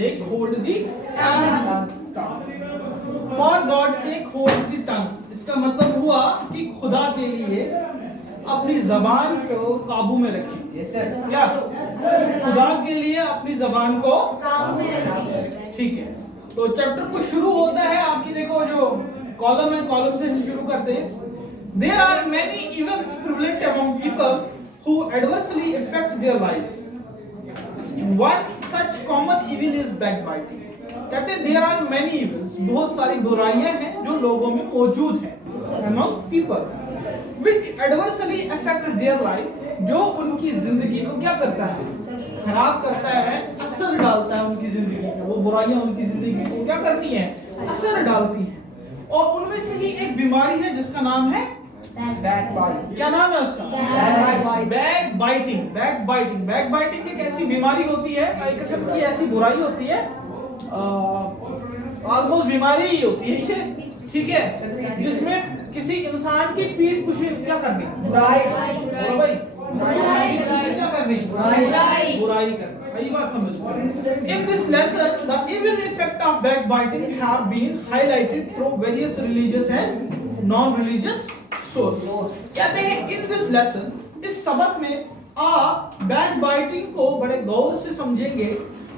sake hold the tongue. For God's sake hold the tongue. इसका मतलब हुआ कि खुदा के लिए अपनी जबान को काबू में रखिए। क्या खुदा के लिए अपनी जबान को काबू में रखिए। ठीक है, तो चैप्टर को शुरू होता है, आपकी देखो जो कॉलम है, कॉलम से शुरू करते हैं। There are many evils prevalent among people who adversely affect their lives. One such common evil is backbiting. कहते हैं there are many evils, बहुत सारी बुराइयां हैं जो लोगों में मौजूद हैं among people, which adversely affect their life, जो उनकी जिंदगी को क्या करता है, खराब करता है, असर डालता है उनकी जिंदगी में। वो बुराइयां उनकी जिंदगी को क्या करती हैं, असर डालती हैं। और उनमें से ही एक बीमारी है जिसका नाम है बैकबाइटिंग। क्या नाम है उसका? बैकबाइटिंग। बैकबाइटिंग बैकबाइटिंग एक ऐसी बीमारी होती है, एक किस्म की ऐसी बुराई होती है, ऑलमोस्ट बीमारी ही होती है ये, ठीक है, जिसमें किसी इंसान की पीठ पीछे क्या करनी, बुराई क्या करनी, बुराई करनी। यही बात समझ। In this lesson, the evil effect of backbiting have been highlighted through various religious and non-religious sources. कहते हैं in this lesson, इस सबक में आप बैकबाइटिंग को बड़े गौर से समझेंगे,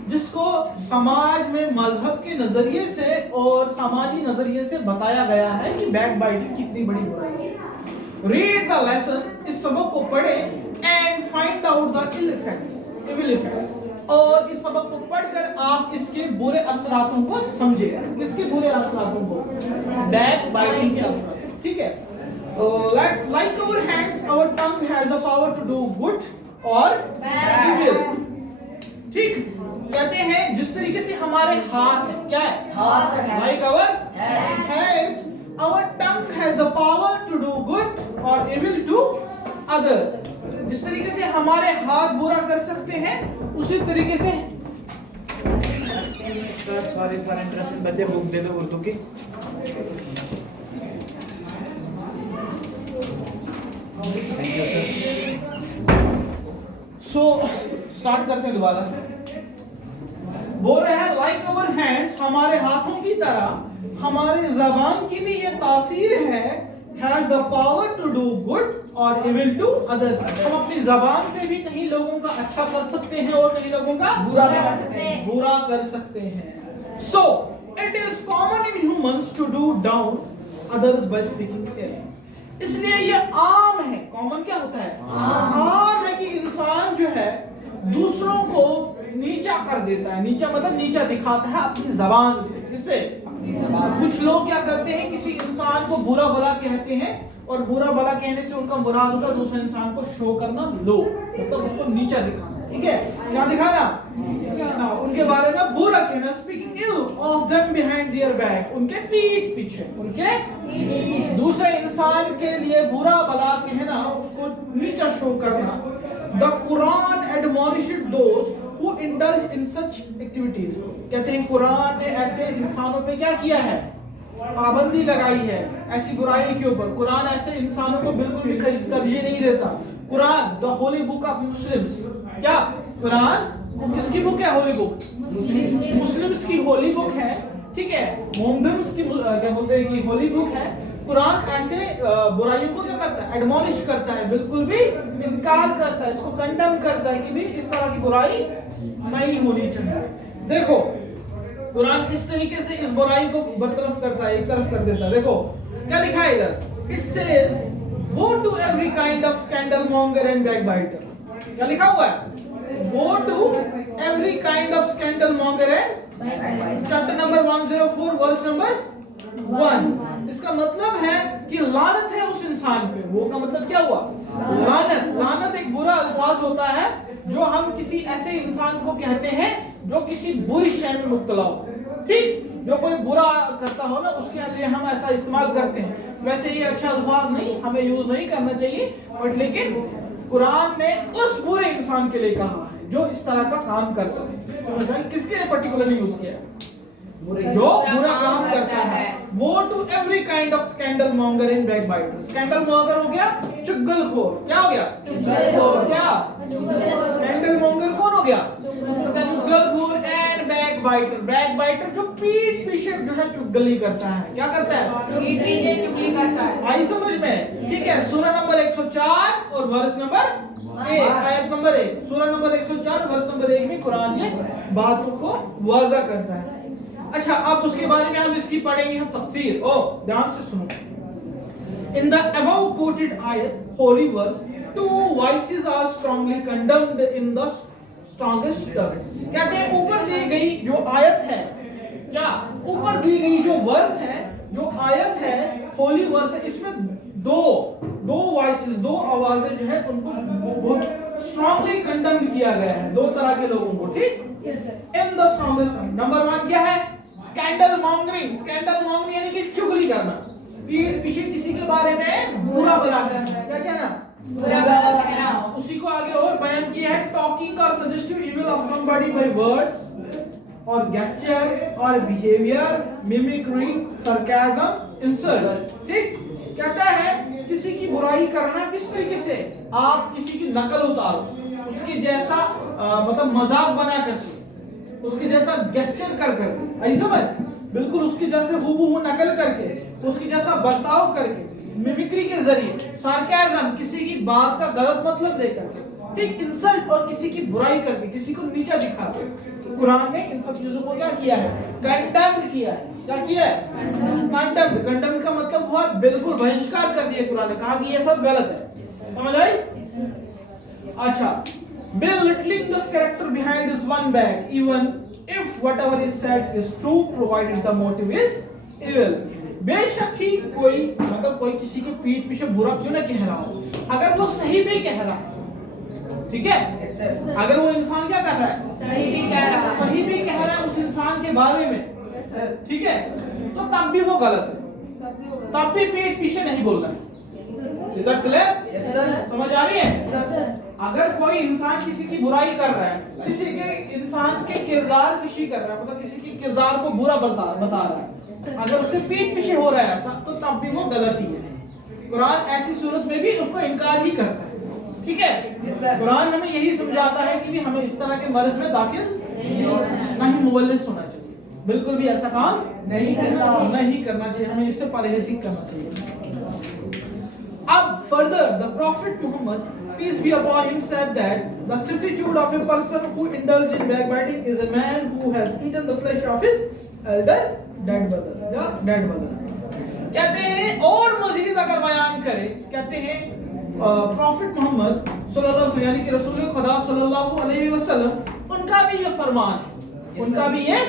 जिसको समाज में मजहब के नजरिए से और समाजी नजरिए से बताया गया है कि बैकबाइटिंग कितनी बड़ी बुराई है। Read the lesson, इस सबक को पढ़ें and find out the evil effects, और इस सबक को पढ़कर आप इसके बुरे असरातों को समझे। किसके बुरे असरातों को? बैकबाइटिंग के असरात। ठीक है, like our hands, our tongue has the power to do good or evil. ठीक, कहते हैं जिस तरीके से हमारे हाथ है, क्या है, हाथ है, like our hands, our tongue has the power to do good or evil to others. जिस तरीके से हमारे हाथ बुरा कर सकते हैं, उसी तरीके से सॉरी फॉर इंटरप्शन, बच्चे बुक दे दो उर्दू की। सो स्टार्ट करते हैं दोबारा से। बोल रहे हैं लाइक अवर हैंड्स, हमारे हाथों की तरह हमारी जबान की भी ये तासीर है, has the power to do good और इविल टू अदर्स। हम अपनी जबान से भी कहीं लोगों का अच्छा कर सकते हैं और कहीं लोगों का बुरा कर सकते हैं। So it is common in humans to do down others by speaking ill. इसलिए ये आम है। कॉमन क्या होता है? आम है कि इंसान जो है दूसरों को नीचा कर देता है। नीचा मतलब नीचा दिखाता है अपनी जबान से। किससे? कुछ लोग क्या करते हैं, किसी इंसान को बुरा भला कहते हैं और बुरा भला कहने से उनका मुराद होता है दूसरे इंसान को शो करना, लो, मतलब उसको नीचा दिखाना। ठीक है, क्या दिखाना? उनके बारे में बुरा कहना, speaking ill of them behind their back, उनके पीठ पीछे, उनके दूसरे इंसान के लिए बुरा भला कहना, उसको नीचा शो करना। The Quran admonished those who indulge in such activities। कहते हैं कुरान ने ऐसे इंसानों पे क्या किया है, पाबंदी लगाई है ऐसी बुराई के ऊपर। कुरान ऐसे इंसानों को बिल्कुल भी तरजीह नहीं देता। Quran the Holi book of Muslims, क्या कुरान किसकी बुक है? होली बुक, मुस्लिम्स की होली बुक है। ठीक है, मोमडम्स की क्या बोलते हैं कि होली बुक है। कुरान ऐसे बुराइयों को क्या करता है? एडमोनिश करता है, बिल्कुल भी इनकार करता है, इसको कंडम करता है कि भी इस तरह की बुराई नहीं होनी चाहिए। देखो कुरान किस तरीके से इस बुराई को बरतरफ करता है, एक तरफ कर देता है। देखो क्या लिखा है इधर, it says woe to every kind of scandal monger and backbiter. क्या लिखा हुआ है? Woe to every kind of scandal monger and chapter number 104 verse number 1। इसका मतलब है कि लानत है उस इंसान पे। वो का मतलब क्या हुआ? लानत। लानत एक बुरा अल्फाज होता है जो हम किसी ऐसे इंसान को कहते हैं जो किसी बुरी शय में मुब्तला हो। ठीक, जो कोई बुरा करता हो ना, उसके लिए हम ऐसा इस्तेमाल करते हैं। वैसे ये अच्छा अल्फाज नहीं, हमें यूज नहीं करना चाहिए, बट लेकिन कुरान ने उस बुरे इंसान के लिए कहा है जो इस तरह का काम करता है। तो किसके लिए पर्टिकुलरली यूज किया है? जो बुरा काम करता है। Woe to every kind of scandal monger and backbiter. Scandal monger हो गया चुगलखोर। क्या हो गया? चुगलखोर। क्या? स्कैंडल मॉन्गर कौन हो गया? चुगलखोर एंड बैकबाइटर। बैक बाइटर जो पीठ पीछे जो है चुगली करता है, क्या करता है? पीठ पीछे चुगली करता है। आई समझ में? ठीक है, सूरह नंबर 104 और वर्स नंबर 1, आयत नंबर 1, सूरह नंबर 104 वर्स नंबर 1 में कुरान ये बातों को वाज़ा करता है। अच्छा, अब उसके बारे में हम इसकी पढ़ेंगे हम तफसीर। ओ ध्यान से सुनो। In the above quoted ayat, holy verse, two vices are strongly condemned in the strongest terms. कहते हैं ऊपर दी गई जो आयत है, क्या ऊपर दी गई जो वर्स है, जो आयत है, होली वर्स है, इसमें दो वॉइसेस, दो आवाजें जो है उनको बहुत स्ट्रांगली कंडेम किया गया है, दो तरह के लोगों को, ठीक? In the strongest term. Number 1 क्या है? Scandal mongering. स्कैंडल मॉन्गरिंग यानी कि चुगली करना, पीठ पीछे किसी के बारे में बुरा भला कहना, क्या कहना? बुरा भला कहना। उसी को आगे और बयान किया है, टॉकिंग और suggestive evil of somebody by words और गेस्चर और बिहेवियर, मिमिक्री, सरकाज़म, इंसल्ट। ठीक? कहता है किसी की बुराई करना किस तरीके से? आप किसी की नकल उतारो, उसके जैसा मतलब मजाक बना करके, उसके जैसा गेस्चर कर कर, ऐसा समझ, बिल्कुल उसके जैसे हूबहू नकल करके, उसके जैसा बर्ताव करके, मिमिक्री के जरिए, सार्केज्म किसी की बात का गलत मतलब देकर के, ठीक? इंसल्ट और किसी की बुराई करके, किसी को नीचा दिखा के। तो कुरान ने इन सब चीजों को क्या किया है? कंडेम किया है। क्या किया है? कंडेम। कंडेम का मतलब हुआ बिल्कुल बहिष्कार कर दिया कुरान ने, कहा कि ये सब गलत है। समझ आई? अच्छा, belittling the character behind this one bag, even if whatever is said is true, provided the motive is evil. बेशक ही कोई मतलब कोई किसी के पीठ पीछे बुरा क्यों ना कह रहा हो, अगर वो सही भी कह रहा है, ठीक है? अगर वो इंसान क्या कर रहा है? सही भी कह रहा है, सही भी कह रहा है उस इंसान के बारे में, ठीक है, तो तब भी वो गलत है, तब भी पीठ पीछे नहीं बोल रहा है। क्लियर? समझ आ रही है? अगर कोई इंसान किसी की बुराई कर रहा है, किसी के इंसान के किरदार किसी कर रहा है, मतलब किसी के किरदार को बुरा बता रहा है, अगर उसके पीठ पीछे हो रहा है ऐसा, तो तब भी वो गलत ही है। कुरान ऐसी सूरत में भी उसको इनकार ही करता है, ठीक है? कुरान हमें यही समझाता है कि हमें इस तरह के मर्ज में दाखिल नहीं मुवल्लिस होना चाहिए, बिल्कुल भी ऐसा काम नहीं करना चाहिए, हमें इससे परहेज करना चाहिए। अब further, the Prophet Muhammad, peace be upon him, said that the similitude of a person who indulges in backbiting is a man who has eaten the flesh of his elder dead brother. कहते हैं और मजीद अगर बयान करें, कहते हैं profit Mohammad सल्लल्लाहु अलैहि वसल्लम यानी कि रसूल खुदा सल्लल्लाहु अलैहि वसल्लम, उनका भी ये फरमान है,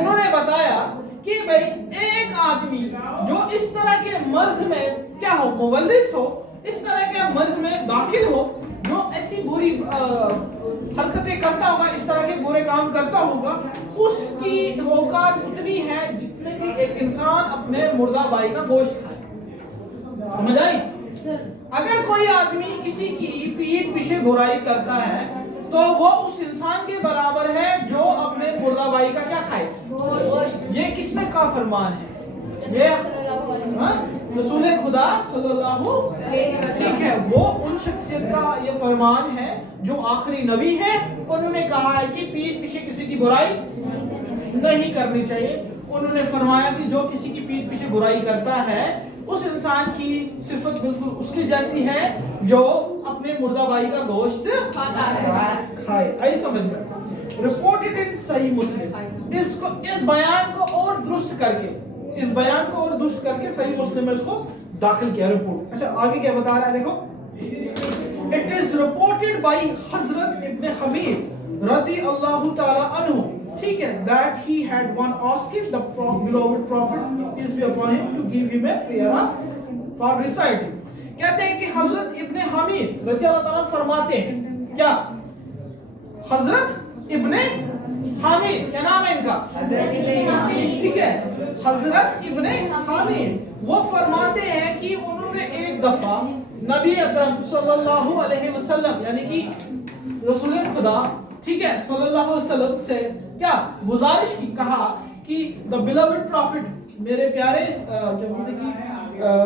उन्होंने बताया कि भाई एक आदमी जो इस तरह के मर्ज में क्या हो, मुवल्लिस हो, इस तरह के मर्ज में दाखिल हो, जो ऐसी बुरी हरकतें करता होगा, इस तरह के बुरे काम करता होगा, उसकी औकात उतनी है जितने की एक इंसान अपने मुर्दा भाई का गोश्त खाए। समझ आई? अगर कोई आदमी किसी की पीठ पीछे बुराई करता है तो वो उस इंसान के बराबर है जो अपने मुर्दा भाई का क्या खाए? ये किसमें का फरमान है? ये रसूल खुदा सल्लल्लाहु अलैहि वसल्लम, ठीक है, वो उन शख्सियत का ये फरमान है जो आखिरी नबी है। उन्होंने कहा है कि पीठ पीछे किसी की बुराई नहीं करनी चाहिए। उन्होंने फरमाया कि जो किसी की पीठ पीछे बुराई करता है उस इंसान की सिफत बिल्कुल उसकी जैसी है जो अपने मुर्दा भाई का गोश्त खाए। आई समझ में? रिपोर्टेड इन सही मुस्लिम। इस बयान को और दुरुस्त करके सही मुस्लिम में इसको दाखिल किया रिपोर्ट। अच्छा, आगे क्या बता रहा है देखो। इट इज रिपोर्टेड बाय हजरत इब्न हमीद रदी अल्लाहु ताला अन्हु, ठीक है, that he had one asked the beloved prophet peace be upon him to give him a prayer for reciting। कहते हैं कि हजरत इब्न हमीद रदी अल्लाह ताला फरमाते हैं, क्या हजरत इब्न हमीद, क्या नाम है इनका? ठीक है, हजरत इब्न हमीद वो फरमाते हैं कि उन्होंने एक दफा नबी अकरम सल्लल्लाहु अलैहि वसल्लम यानी कि रसूल खुदा, ठीक है, सल्लल्लाहु अलैहि वसल्लम से क्या गुजारिश की, कहा कि द बिलवड प्रॉफिट, मेरे प्यारे क्या बोलते कि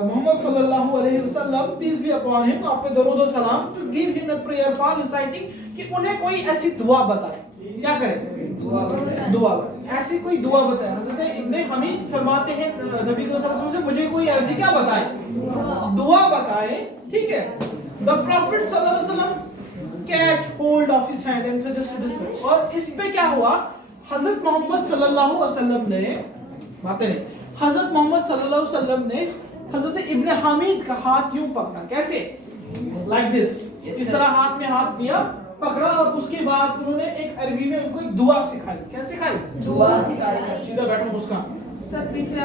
मोहम्मद सल्लल्लाहु अलैहि वसल्लम पीस बी अपॉन हिम, आप पे दरूद और सलाम, to give him a prayer for reciting, कि उन्हें कोई ऐसी दुआ बताए, क्या करें? दुआ ऐसी कोई दुआ बताए। हजरत इब्ने हमीद फरमाते हैं नबी सल्लल्लाहु अलैहि वसल्लम से मुझे कोई ऐसी क्या बताए, दुआ बताए, ठीक है। द प्रॉफिट सल्लल्लाहु अलैहि वसल्लम catch hold of his hand and suggested this. और इस पे क्या हुआ, हजरत मोहम्मद सल्लल्लाहु अलैहि वसल्लम ने बातें नहीं, हजरत मोहम्मद सल्लल्लाहु अलैहि वसल्लम ने हजरत इब्ने हमीद का हाथ यूं पकड़ा, कैसे, लाइक दिस, इस तरह हाथ में हाथ दिया, पकड़ा, और उसके बाद उन्होंने एक अरबी में उनको एक दुआ सिखाई। क्या सिखाई? दुआ सिखाई। सीधा बैठो मुस्कान, सर पिछला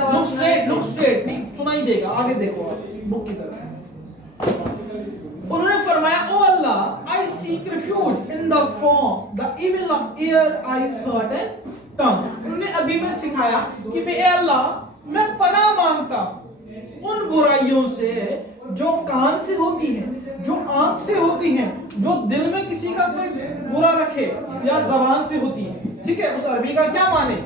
लुक स्ट्रेट, नहीं सुनाई देगा, आगे देखो आप बुक की तरफ। उन्होंने फरमाया, O Allah, I seek refuge in the form the evil of ear, eyes, heart and tongue. उन्होंने अरबी में सिखाया कि ए अल्लाह, मैं पनाह मांगता उन बुराइयों से जो कान से होती हैं, जो आंख से होती हैं, जो दिल में किसी का कोई बुरा रखे या जबान से होती है, ठीक है। उस अरबी का क्या माने,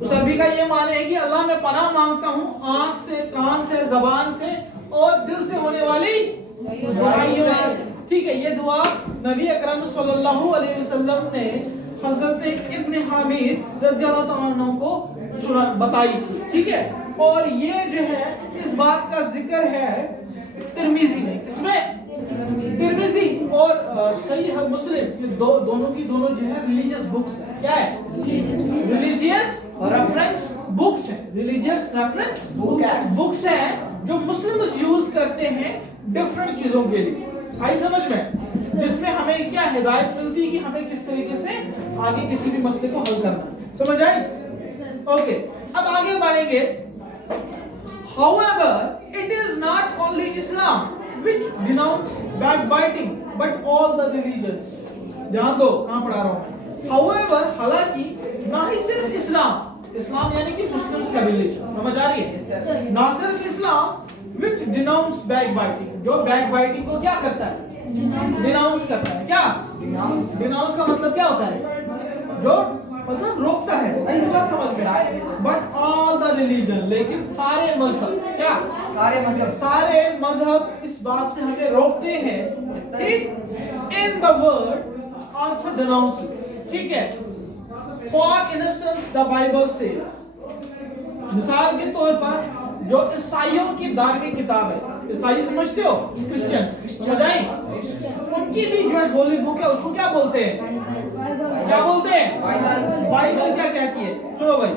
उस अरबी का ये माने है कि अल्लाह मैं पनाह मांगता हूँ आंख से, कान से, जबान से और दिल से होने वाली बुराइयों से, ठीक है। ये दुआ नबी अकरम सल्लल्लाहु अलैहि वसल्लम ने हजरत इब्ने हमीद रज़ियल्लाहु अन्हु को बताई थी, ठीक है। और ये जो है इस बात का जिक्र है तिर्मिजी में, इसमें तिर्मिजी और सहीह मुस्लिम, ये दोनों की दोनों जो है रिलीजियस बुक्स है। क्या है? रिलीजियस रेफरेंस बुक्स है, रिलीजियस रेफरेंस बुक्स है जो मुस्लिम्स यूज करते हैं डिफरेंट चीजों के लिए। आई समझ में? जिसमें हमें क्या हिदायत मिलती है कि हमें किस तरीके से आगे किसी भी मसले को हल करना। समझ आई? ओके, अब आगे बढ़ेंगे। However, it is not only Islam which denounce backbiting, but all the religions. ध्यान दो, कहाँ पढ़ा रहा हूँ मैं? However, हालांकि ना ही सिर्फ इस्लाम, इस्लाम यानी कि मुस्लिम्स का रिलीजन, समझ आ रही है? ना सिर्फ इस्लाम which denounce backbiting, जो backbiting को क्या करता है? डिनाउंस करता है। क्या डिनाउंस का मतलब क्या होता है? जो मतलब रोकता है, इस बात समझ में आए। बट ऑल द रिलीजन, लेकिन सारे मजहब, क्या सारे मजहब इस बात से हमें रोकते हैं, ठीक। In the word also denounce, ठीक है। For instance the Bible says, मिसाल के तौर पर जो ईसाइयों की धार्मिक किताब है, ईसाई समझते हो, क्रिश्चियन समझ आई, उनकी भी जो है होली बुक है, उसको क्या बोलते हैं? क्या बोलते हैं? बाइबल क्या कहती है? सुनो भाई,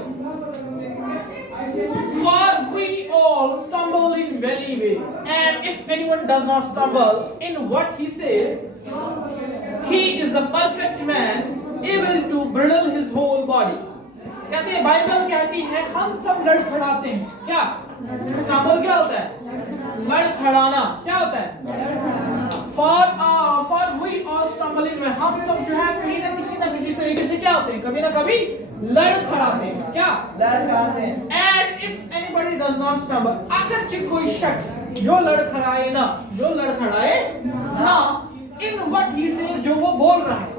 For we all stumble in many ways, and if anyone does not stumble in what he says, he is the perfect man, able to bridle his whole body. कहते हैं, बाइबल कहती है हम सब लड़खड़ाते हैं। क्या स्टम्बल क्या होता है? लड़खड़ाना। क्या होता है? For we all stumble in, हम सब जो है कहीं ना किसी तरीके से क्या होते हैं? कभी ना कभी लड़खड़ाते हैं। क्या लड़खड़ाते हैं? And if anybody does not stumble, अगर कोई शख्स जो लड़खड़ाए ना, in what he says, जो वो बोल रहा है,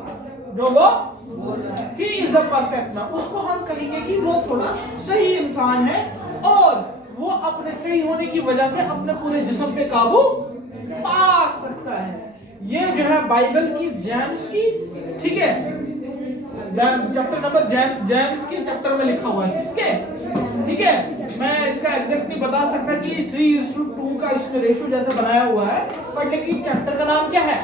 he is a perfect man, उसको हम कहेंगे कि वो थोड़ा सही इंसान है और वो अपने सही होने की वजह से अपने पूरे जिस्म पे काबू पा सकता है। ये जो है बाइबल की जेम्स की, ठीक है, चैप्टर नंबर जेम्स के चैप्टर में लिखा हुआ है। किसके? ठीक है, मैं इसका एग्जैक्ट नहीं बता सकता कि 3:2 का इसमें रेशो जैसा बनाया हुआ है, पर लेकिन चैप्टर का नाम क्या है?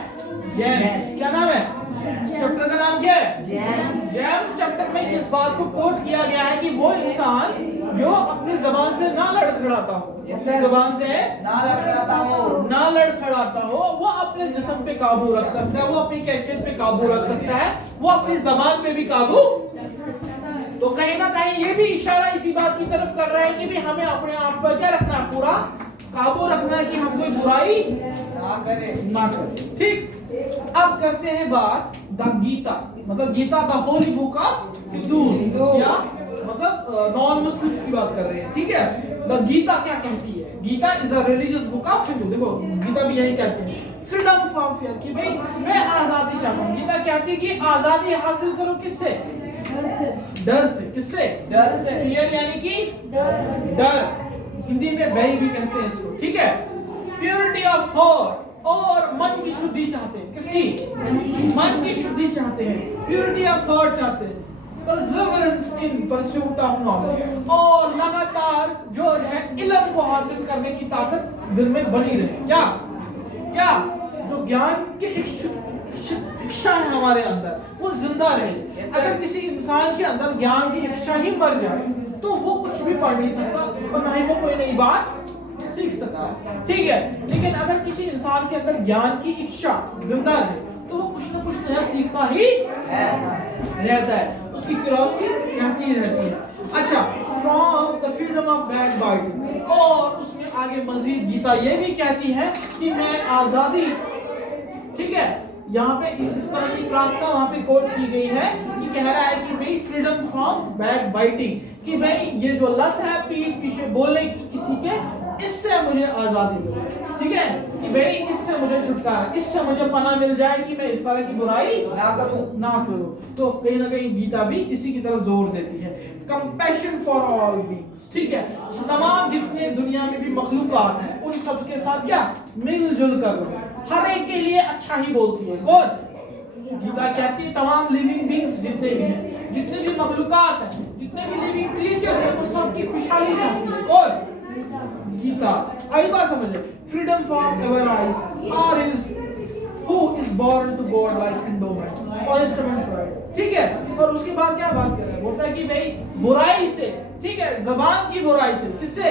जेम्स। क्या नाम है चैप्टर का? नाम क्या है? जेम्स चैप्टर में इस बात को कोट किया गया है कि वो इंसान जो अपनी जबान से ना लड़खड़ाता हो, अपनी जबान से ना लड़खड़ाता हो, वो अपने जिस्म पे काबू रख सकता है, वो अपनी कैफियत पे काबू रख सकता है, वो अपनी जबान पे भी काबू। तो कहीं ना कहीं ये भी इशारा इसी बात की तरफ कर रहा है कि भी हमें अपने आप पर क्या रखना है? पूरा काबू रखना है कि हम कोई बुराई ना करें। ठीक, अब करते हैं बात द गीता, मतलब गीता का होली बुक ऑफ हिंदू, या मतलब नॉन मुस्लिम्स की बात कर रहे हैं। ठीक है, द गीता क्या कहती है? Gita is a religious book of Hindu. देखो गीता भी यही कहती है, फ्रीडम फ्रॉम फियर, कि भाई मैं आजादी चाहता हूँ। गीता कहती है कि आजादी हासिल करो किससे? डर से। किससे? डर से। फियर यानी कि डर, हिंदी में भय भी कहते हैं इसको। ठीक है, प्योरिटी ऑफ थॉट और मन की शुद्धि चाहते हैं। किसकी? मन की शुद्धि चाहते हैं, प्योरिटी ऑफ थॉट चाहते हैं, perseverance in pursuit of knowledge, और लगातार जो है इल्म को हासिल करने की ताकत दिल में बनी रहे। क्या क्या जो ज्ञान की इच्छा है हमारे अंदर वो जिंदा रहे। अगर किसी इंसान के अंदर ज्ञान की इच्छा ही मर जाए तो वो कुछ भी पढ़ नहीं सकता और ना ही वो कोई नई बात सीख सकता है, ठीक है। लेकिन अगर किसी इंसान के अंदर ज्ञान की इच्छा जिंदा रहे तो वो कुछ ना कुछ नया सीखता ही रहता है, उसकी क्यूरियोसिटी रहती है। अच्छा, from the freedom of backbiting, और उसमें आगे मजीद गीता ये भी कहती है कि मैं आजादी, ठीक है, यहाँ पे इस तरह की प्रार्थना वहाँ पे कोट की गई है कि कह रहा है कि भाई फ्रीडम फ्रॉम बैकबाइटिंग, कि भाई ये जो लत है पीठ पीछे बोलने की किसी के, इससे मुझे आजादी दो, ठीक है, कि भाई इससे मुझे छुटकारा, इससे मुझे पनाह मिल जाए कि मैं इस तरह की बुराई ना करूं। तो कहीं ना कहीं गीता भी इसी की तरफ जोर देती है। कंपैशन फॉर ऑल बीइंग्स, ठीक है, तमाम जितने दुनिया में भी मखलूकात हैं उन सब के साथ क्या मिलजुल कर रहो, हर एक के लिए अच्छा ही बोलती है। कौन? गीता कहती है तमाम लिविंग बीइंग्स जितने भी हैं, जितने भी मखलूकात हैं, जितने भी लिविंग क्रिएचर्स हैं, उन सब की खुशहाली चाहती है। कौन? गीता। आई बात समझ, freedom from ever eyes are is who is born to God like endowment or instrument right, ठीक है। और उसके बाद क्या बात कर रहे हैं, बोलता है कि भाई बुराई से, ठीक है, जबान की बुराई से, किससे?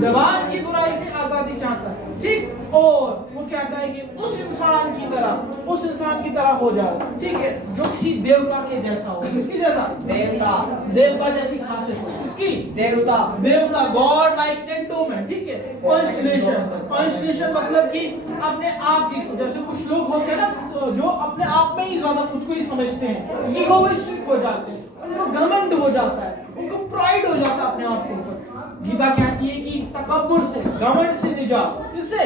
जबान की बुराई से आजादी चाहता है, ठीक। और वो कहता है कि उस इंसान की तरह हो जाओ, ठीक है, जो किसी देवता के जैसा हो। किसके जैसा? देवता जैसी खासियत हो। किसकी? देवता गॉड लाइक एंडोमेंट, ठीक है। कॉन्स्टिलेशन मतलब कि अपने आप की, जैसे कुछ लोग होते हैं ना जो अपने आप में ही ज्यादा खुद को ही समझते हैं, ईगोइस्टिक हो जाते हैं, उनको घमंड हो जाता है, उनको प्राइड हो जाता है अपने आप के ऊपर। गीता कहती है कि तकब्बुर से, घमंड से निजात। किससे?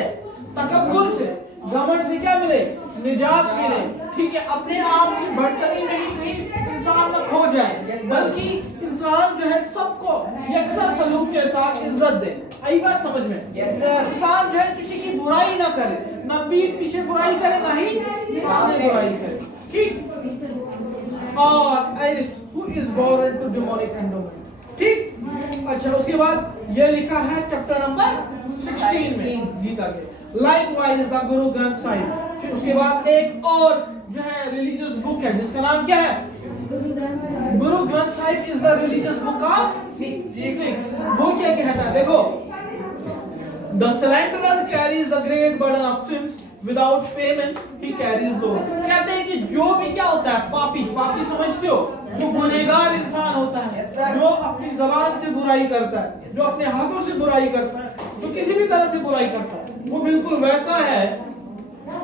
तकब्बुर से, घमंड से क्या मिले? निजात मिले, ठीक है। अपने आप की बढ़तरी में ही कहीं इंसान न खो जाए, बल्कि इंसान जो है सबको यकसा सलूक के साथ इज्जत दे। आई बात समझ में? इंसान जो है किसी की बुराई ना करे, ना पीठ पीछे बुराई करे, ना ही सामने बुराई करे, ठीक। और iris who is born to demonic endowment, ठीक। अच्छा, उसके बाद ये लिखा है चैप्टर नंबर 16 में गीता के, लाइकवाइज द गुरु ग्रंथ साहिब। फिर उसके बाद एक और जो है रिलीजियस बुक है जिसका नाम क्या है? Guru Granth Sahib is the religious book of Sikhs. वो क्या कहता है देखो, the surrenderer carries the great burden of sins, without payment he carries though. कहते हैं कि जो भी क्या होता है पापी समझते हो, जो गुनहगार इंसान होता है, जो अपनी जबान से बुराई करता है, जो अपने हाथों से बुराई करता है, जो किसी भी तरह से बुराई करता है, वो बिल्कुल वैसा है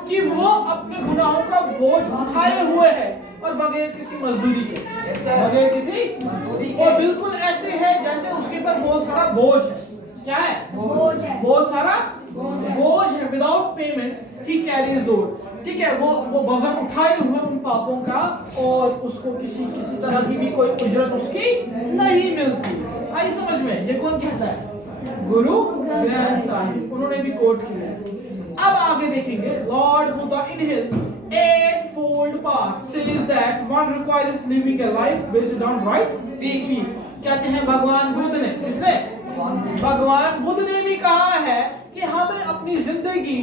कि वो अपने गुनाहों का बोझ उठाए हुए है और बगैर किसी मजदूरी के, बगैर किसी मजदूरी के, और बिल्कुल ऐसे है जैसे उसके पर बहुत सारा बोझ है। क्या है? बहुत सारा बोझ है। Without payment he carries load, ठीक है, वो वजन उठाए हुए उन पापों का, और उसको किसी तरह की भी कोई उजरत उसकी नहीं मिलती। आई समझ में? ये कौन कहता है? गुरु ग्रंथ साहिब, उन्होंने भी कोट किया है। अब आगे देखेंगे, Lord Buddha in his 8-fold path says that one requires living a life based on right speaking। कहते हैं भगवान बुद्ध ने, किसने? भगवान बुद्ध ने भी कहा है कि हमें अपनी जिंदगी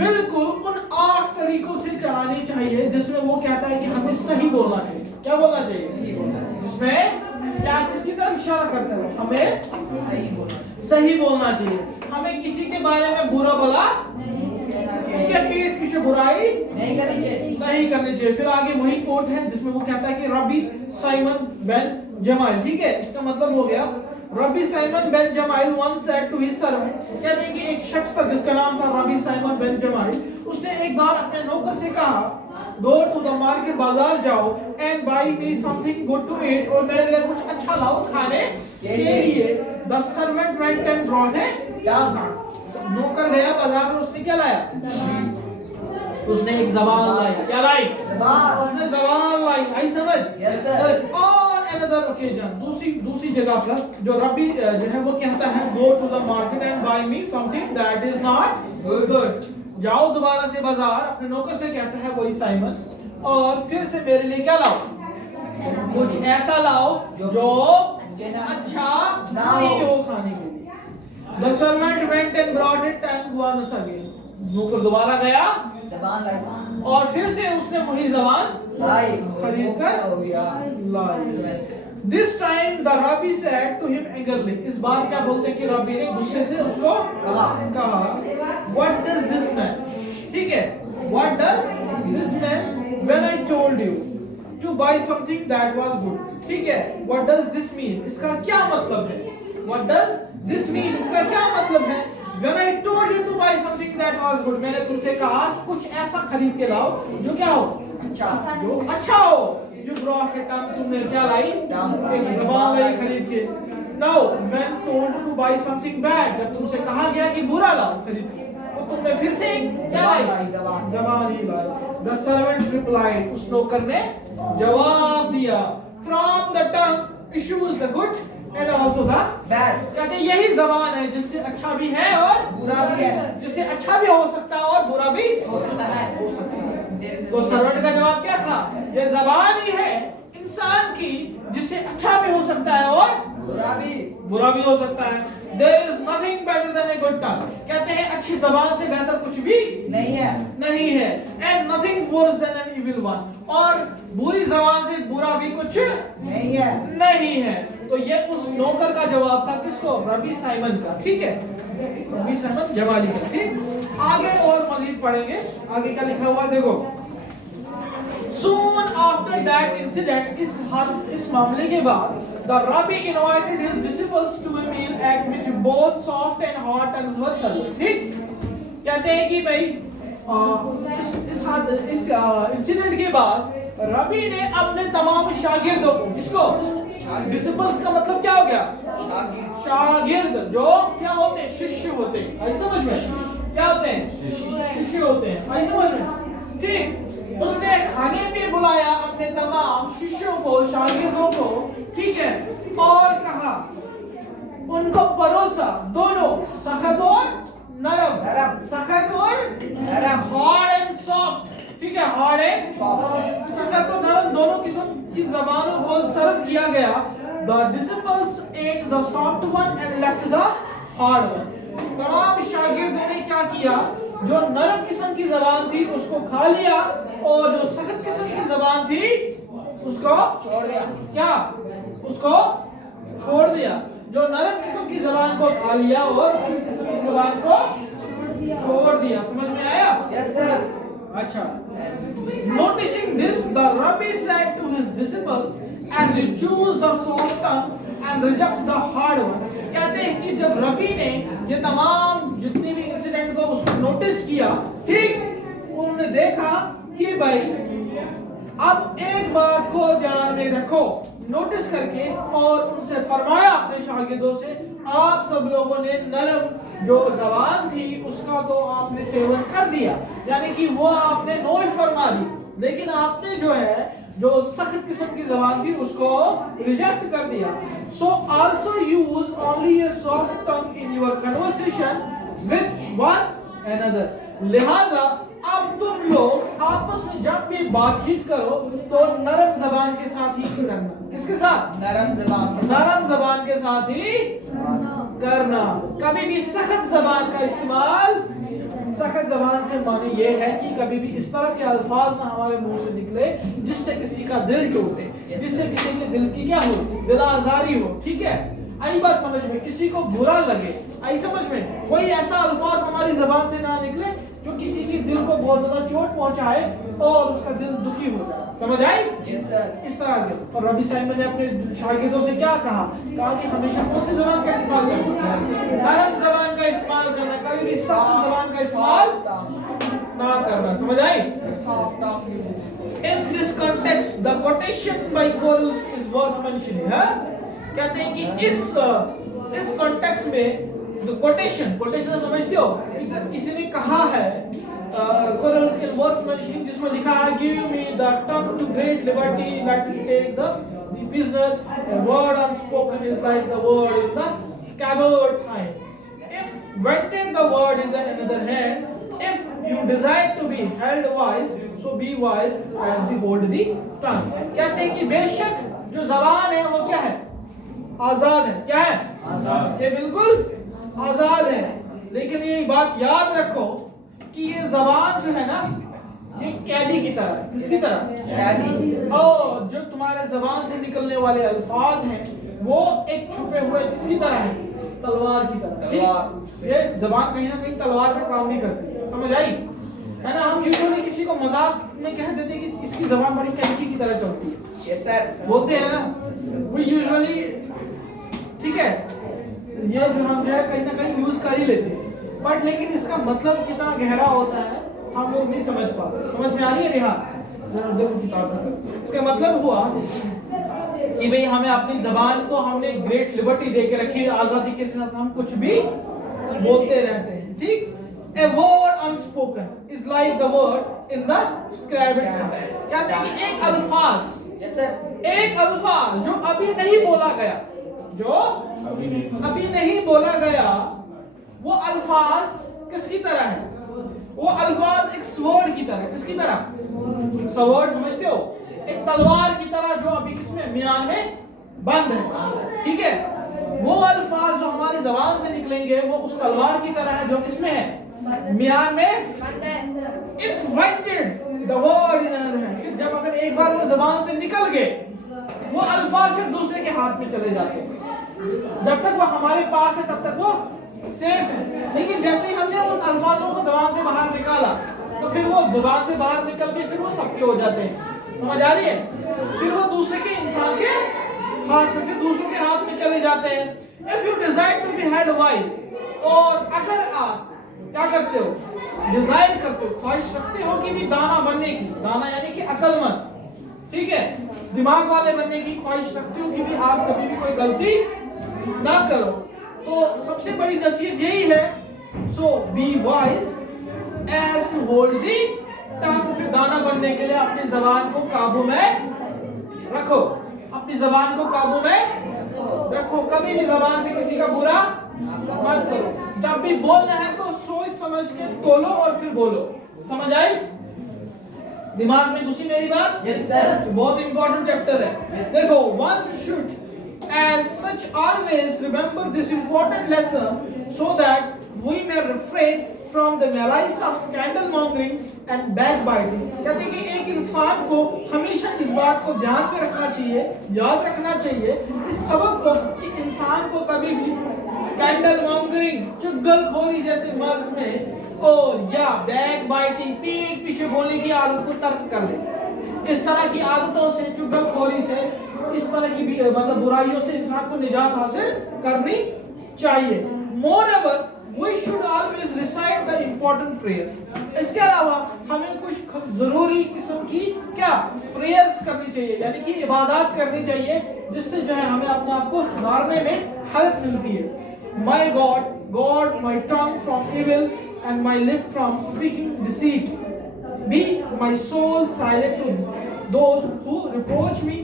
बिल्कुल उन 8 तरीकों से चलानी चाहिए जिसमें वो कहता है कि हमें सही बोलना चाहिए। क्या बोलना चाहिए? जिसमें क्या, किसकी तरफ इशारा करता है? हमें सही बोलना चाहिए। हमें किसी के बारे में बुरा भला, उसके पीठ पीछे बुराई नहीं करनी चाहिए। फिर आगे वही कोट है जिसमें वो कहता है कि रबी साइमन बेन जमाइल, ठीक है, इसका मतलब हो गया rabbi Simon ben Gamaliel once said to his servant, कहते हैं कि एक शख्स था जिसका नाम था रबी साइमन बेन जमाइल, उसने एक बार अपने नौकर से कहा, गो टू द मार्केट, बाजार जाओ, and buy me something good to eat, और मेरे लिए कुछ अच्छा लाओ खाने के लिए। The servant went and brought it. नौकर गया बाजार में, उसने क्या लाया? उसने एक ज़बान लाई। क्या लाई? उसने ज़बान लाई। आई समझ? और another occasion, दूसरी जगह पर जो रबी जो है वो कहता है, go to the market and buy me something that is not good। जाओ दोबारा से बाजार, अपने नौकर से कहता है वही साइमन, और फिर से मेरे लिए क्या लाओ, कुछ ऐसा लाओ जो अच्छा नहीं हो खाने के लिए। The servant went and brought it and once again. नौकर दोबारा गया जबान लाई और फिर से उसने वही जबान लाई खरीद कर हो गया लाई। This time the Rabbi said to him angrily. इस बार क्या बोलते कि रब्बी ने गुस्से से उसको कहा What does this mean? ठीक है, What does this mean when I told you to buy something that was good? ठीक है, What does this mean? इसका क्या मतलब है? What does this mean? इसका क्या मतलब है? When I told you to buy something that was good, मैंने तुमसे कहा कि कुछ ऐसा खरीद के लाओ जो क्या हो, अच्छा जो अच्छा हो। You brought a tongue, तुमने क्या लाई, एक ज़बान लाई खरीद के। Now when told to buy something bad, जब तुमसे कहा गया कि बुरा लाओ खरीद के, तो तुमने फिर से क्या लाई, ज़बान ही लाई। The servant replied, उस नौकर ने जवाब दिया, From the tongue issues the good and also the bad कहते हैं यही जबान है जिससे अच्छा भी है और बुरा भी है जिससे अच्छा भी हो सकता है और बुरा भी हो सकता है। हो सकता है। तो सर्वेंट का जवाब क्या था, ये जबान ही है इंसान की जिससे अच्छा भी हो सकता है और बुरा भी हो सकता है। There is nothing better than a good tongue. कहते हैं अच्छी जबान से बेहतर कुछ भी नहीं है and nothing worse than an evil one. और बुरी जबान से बुरा भी कुछ नहीं है। तो ये उस नौकर का जवाब था, किसको, रबी साइमन का। ठीक है, रबी साइमन जवाली का। ठीक, आगे और मजीद पढ़ेंगे, आगे क्या लिखा हुआ देखो। Soon after that incident, इस मामले के बाद the rabbi invited his disciples to a meal at which both soft and hard tongues were served. ठीक, कहते हैं कि भाई इस इंसिडेंट के बाद रबी ने अपने तमाम शागिर्दों को, इसको डिसिपल्स का मतलब क्या हो गया, शागिर्द, जो क्या होते हैं, शिष्य होते हैं। आई समझ में, क्या होते हैं, शिष्य होते हैं। आई समझ में, ठीक। उसने खाने पे बुलाया अपने तमाम शिष्यों को, शागिर्दों को, ठीक है, और कहा, उनको परोसा, दोनों सख्त और नरम, सख्त और नरम, हार्ड एंड सॉफ्ट, ठीक है, हार्ड एंड सॉफ्ट, सख्त और नरम दोनों किस्म की जबानों को सर्व किया गया। The disciples ate the soft one and left the hard one. तमाम शागिर्दों ने क्या किया, जो नरम किस्म की जबान थी उसको खा लिया और जो सख्त किस्म की जबान थी उसको छोड़ दिया। क्या, उसको छोड़ दिया। जो नरम किस्म की जबान को खा लिया और इस किस्म की जबान को छोड़ दिया। समझ में आया? Yes sir. अच्छा, noticing this, the rabbi said to his disciples, as you choose the soft tongue and reject the hard one. कहते हैं कि जब रबी ने ये तमाम जितनी भी इंसिडेंट को उसको नोटिस किया, ठीक, उन्होंने देखा कि भाई अब एक बात को ध्यान में रखो, नोटिस करके, और उनसे फरमाया अपने शागिर्दों से, आप सब लोगों ने नरम जो जबान थी उसका तो आपने सेवन कर दिया, यानी कि वो आपने नोश फरमा दी, लेकिन आपने जो है जो सख्त किस्म की जबान थी उसको रिजेक्ट कर दिया। So also use only a soft tongue in your conversation with one another. लिहाजा अब तुम लोग आपस में जब भी बातचीत करो तो नरम जबान के साथ ही करना। किसके साथ? नरम जबान के साथ ही करना। कभी भी सख्त जबान का इस्तेमाल, सख्त जबान से माने ये है कि कभी भी इस तरह के अल्फाज ना हमारे मुंह से निकले जिससे किसी का दिल टूटे, जिससे किसी के दिल की क्या हो, दिल आजारी हो। ठीक है, आई बात समझ में, किसी को बुरा लगे, आई समझ में, कोई ऐसा अल्फाज हमारी जबान से ना निकले जो किसी के दिल को बहुत ज्यादा चोट पहुंचाए और उसका दिल दुखी हो जाए। समझ आई? Yes sir. इस तरह के। और रबी साइमन ने अपने शागिर्दों से क्या कहा कि हमेशा कौन सी जबान का इस्तेमाल करना, नरम जबान का इस्तेमाल करना, कभी भी सख्त जबान का इस्तेमाल ना करना। समझ आई? In this context, the quotation by Quarles is worth mentioning. है? कहते हैं कि इस कॉन्टेक्स्ट में कोटेशन समझते हो, किसी ने कहा है Quarles in worth mentioning, जिसमें लिखा है, give me the tongue to great liberty, let me take the prisoner, a word unspoken is like the word in the scabbard time. If vented the word is on another hand, if you desire to be held wise, so be wise as the hold the tongue. कहते हैं कि बेशक जो जबान है वो क्या है? आजाद है। क्या है? आजाद। ये बिल्कुल आजाद है। लेकिन ये बात याद रखो कि ये जबान जो है ना, ये कैदी की तरह है। किसकी तरह? कैदी। और जो तुम्हारे जबान से निकलने वाले अल्फाज हैं वो एक छुपे हुए किसकी तरह है? तलवार की तरह। ठीक? ये जबान कहीं ना कहीं तलवार का काम भी करती है। समझ आई? है ना? हम यूजुअली किसी को मजाक में कह देते हैं कि इसकी जबान बड़ी कैंची की तरह चलती है। Yes sir. बोलते हैं ना वो यूजुअली। ठीक है, ये जो हम जो है कहीं ना कहीं यूज कर ही लेते हैं, बट लेकिन इसका मतलब कितना गहरा होता है हम लोग नहीं समझ पाते। समझ में आ रही है रिहान? जरा देखो किताब में। इसका मतलब हुआ कि भाई हमें अपनी जबान को हमने ग्रेट लिबर्टी दे के रखी है, आजादी के साथ हम कुछ भी बोलते रहते हैं। ठीक? A word unspoken is like the word in the scribed tongue. कहते हैं कि एक अल्फाज, यस सर। एक अल्फाज जो अभी नहीं बोला गया, जो अभी नहीं बोला गया, वो अल्फाज किसकी तरह है? वो अल्फाज एक स्वॉर्ड की तरह। किसकी तरह? स्वॉर्ड समझते हो? एक तलवार की तरह जो अभी किसमें? म्यान में बंद है। ठीक है? वो अल्फाज जो हमारी जबान से निकलेंगे वो उस तलवार की तरह है जो किसमें है? म्यान में। If wanted, the word in another hand. फिर जब अगर एक बार वो जबान से निकल गए, वो अल्फाज फिर दूसरे के हाथ में चले जाते हैं। जब तक वो हमारे पास है तब तक वो सेफ है, लेकिन जैसे ही हमने उन अल्फाजों को जबान से बाहर निकाला तो फिर वो जबान से बाहर निकल के फिर वो सबके हो जाते हैं। समझ आ रही है? फिर वो दूसरे के इंसान के हाथ में, फिर दूसरों के हाथ में चले जाते हैं। If you desire to be held wise, और अगर आप क्या करते हो? डिजायर करते हो, ख्वाहिश रखते हो कि भी दाना बनने की, दाना यानी कि अक्लमंद, ठीक है, दिमाग वाले बनने की ख्वाहिश रखते हो कि भी आप कभी भी कोई गलती ना करो, तो सबसे बड़ी नसीहत यही है, so be wise as to hold the tongue. फिर दाना बनने के लिए अपनी जबान को काबू में रखो, अपनी जबान को काबू में रखो। कभी भी जबान से किसी का बुरा मत करो। जब भी बोलना है तो सोच समझ के तोलो और फिर बोलो। समझ आई? दिमाग में घुसी मेरी बात? Yes sir. बहुत इंपॉर्टेंट चैप्टर है। देखो, one should as such always remember this important lesson so that we may refrain from the malaise of scandal mongering and backbiting. कहते हैं कि एक इंसान को हमेशा इस बात को ध्यान में रखना चाहिए, याद रखना चाहिए इस सबक को कि इंसान को कभी भी स्कैंडल मॉन्गरिंग, चुगलखोरी जैसे मर्ज में और या बैकबाइटिंग, पीठ पीछे बोलने की आदत को तर्क कर दे। इस तरह की आदतों से, चुगलखोरी से, इस तरह की मतलब बुराइयों से इंसान को निजात हासिल करनी चाहिए। मोreover, we should always recite the important prayers. इसके अलावा हमें कुछ जरूरी किस्म की क्या प्रेयर्स करनी चाहिए, यानी कि इबादत करनी चाहिए, जिससे जो है हमें अपने आप को सुधारने में हेल्प मिलती है। My God, guard my tongue from evil and my lip from speaking deceit. Be my soul silent to those who reproach me.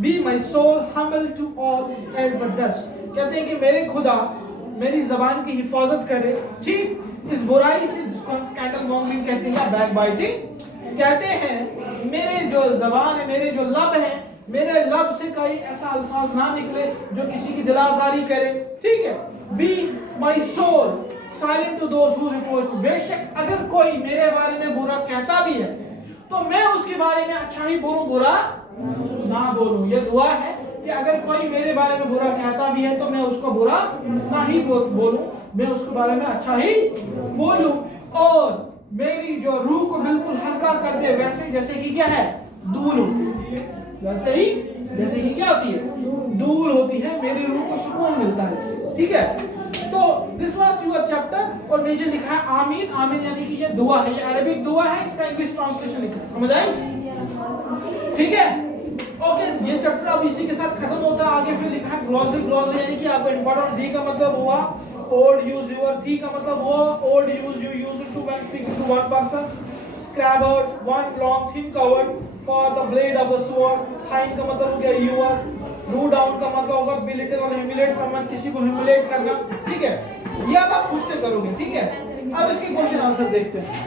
Be my soul humble to all as the dust. कहते हैं कि मेरे खुदा मेरी जबान की हिफाजत करे, ठीक, इस बुराई से जिसको हम स्कैंडल मॉन्गरिंग कहते हैं या बैकबाइटिंग कहते हैं। मेरे जो जबान है, मेरे जो लब है, मेरे लब से कोई ऐसा अल्फाज ना निकले जो किसी की दिल आजारी करे, ठीक है। Be my soul silent to those who report. बेशक अगर कोई मेरे बारे में बुरा कहता भी है तो मैं उसके बारे में अच्छा ही बोलूं, बुरा ना बोलूं। ये दुआ है कि अगर कोई मेरे बारे में बुरा कहता भी है तो मैं उसको बुरा ना ही बोलूं, मैं उसके बारे में अच्छा ही बोलूं, और मेरी जो रूह को बिल्कुल हल्का कर दे, वैसे जैसे कि क्या है, धूल होती है, वैसे ही जैसे कि क्या होती है, धूल होती है, मेरी रूह को सुकून मिलता है इससे, ठीक है। तो दिस वाज योर चैप्टर, और नीचे लिखा है आमीन। आमीन यानी कि ये दुआ है, ये अरबिक दुआ है, इसका इंग्लिश ट्रांसलेशन लिखा है, समझ आई? ठीक है, ओके। ये चैप्टर अब इसी के साथ खत्म होता है। आगे फिर लिखा है ग्लॉसरी। ग्लॉसरी यानी कि आपको इंपॉर्टेंट डी का मतलब हुआ ओल्ड यूज यूर, थी का मतलब वो old use you use to when speaking to one person, scabbard one long thin covered for the blade of a sword, thine का मतलब हो गया यूअर, रू डाउन का मतलब होगा बिलिटल और ह्यूमिलेट समवन, किसी को ह्यूमिलेट करना, ठीक है। ये अब आप खुद से करोगे, ठीक है। अब इसके क्वेश्चन आंसर देखते हैं।